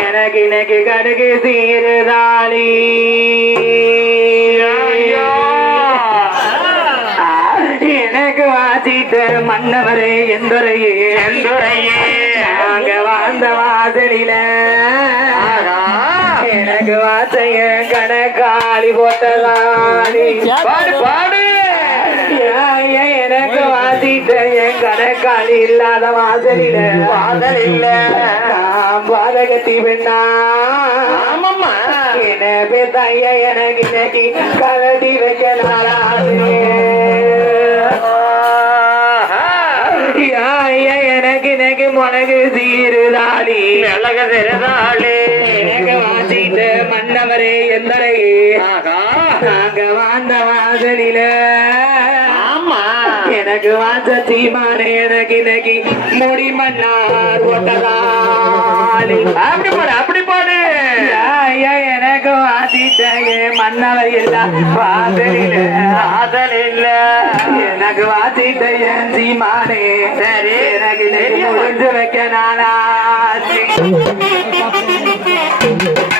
எனக்கு இன்னைக்கு கடுகு சீருதாளி எனக்கு வாசித்த மன்னவரே எந்துரையே நாங்க வாழ்ந்த வாசலில எனக்கு வாசைய கணக்காளி போட்டதாளி பாடு எனக்கு வாசிட்ட என் கணக்காளி இல்லாத வாசலில பாதகத்தி பெண்ணா என்ன பேசாய எனக்கு இன்னைக்கு கலட்டி வைக்க நாளாது எனக்கு இன்னைக்கு முனகு சீருதாளி எனக்கு வாசிட்ட மன்னவரே எந்தரையே நாங்க வாழ்ந்த வாசலில எனக்கு வாச சீமானே எனக்கு இன்னைக்கு முடி மன்னார் ஒட்டதாளி அப்படி போடு எனக்கு வாசிட்ட மன்னவர் எல்லாம் வாசலில எனக்கு வாசிட்ட என் சீமானே சரி எனக்கு முடிஞ்சு வைக்க நானாச்சு